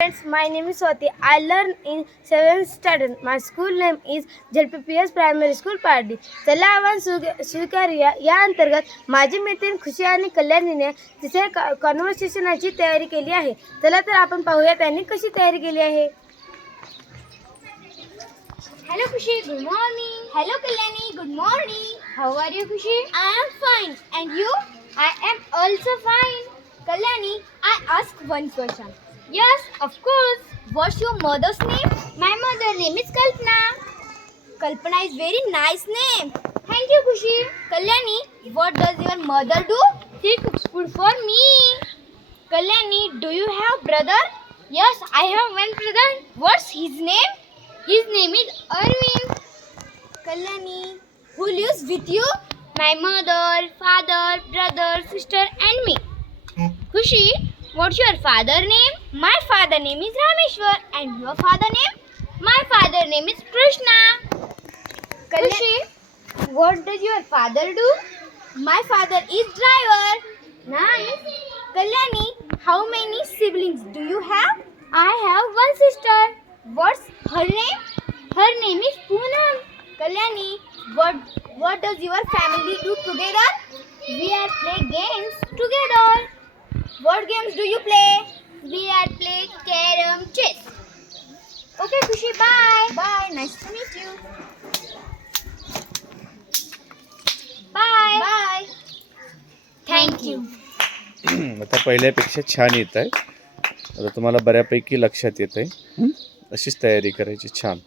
Friends, my name is Swati. I learn in 7th standard. My school name is ZPPS primary school Pardi चला आव्हान स्वीकारूया. या अंतर्गत माझी मैत्रीण खुशी आणि कल्याणीने तिथे कॉन्व्हर्सेशनाची तयारी केली आहे. चला तर आपण पाहूया त्यांनी कशी तयारी केली आहे. Hello Khushi. Good morning hello Kalyani. Good morning how are you Khushi? I am fine and you I am also fine Kalyani I ask one question Yes, of course. What's your mother's name? My mother's name is Kalpana. Kalpana is very nice name. Thank you Kushi. Kalyani, what does your mother do? She cooks food for me. Kalyani, do you have brother? Yes, I have one brother. What's his name? His name is Arvind. Kalyani, who lives with you? My mother, father, brother, sister, and me. Khushi, what's your father name? My father name is Rameshwar, and your father name? My father name is Krishna. Khushi, what does your father do? My father is driver. Nice. Kalyani, how many siblings do you have? I have one sister. What's her name? Her name is Poonam. Kalyani, what what does your family do together? We are play games together. What games do you play? We are play carom, chess. Okay, Kushi, bye. Bye. Nice to meet you. Bye. Bye. Thank you. आता पहिल्यापेक्षा छान येत आहे आता तुम्हाला बऱ्यापैकी लक्षात येत आहे अशीच तयारी करायची छान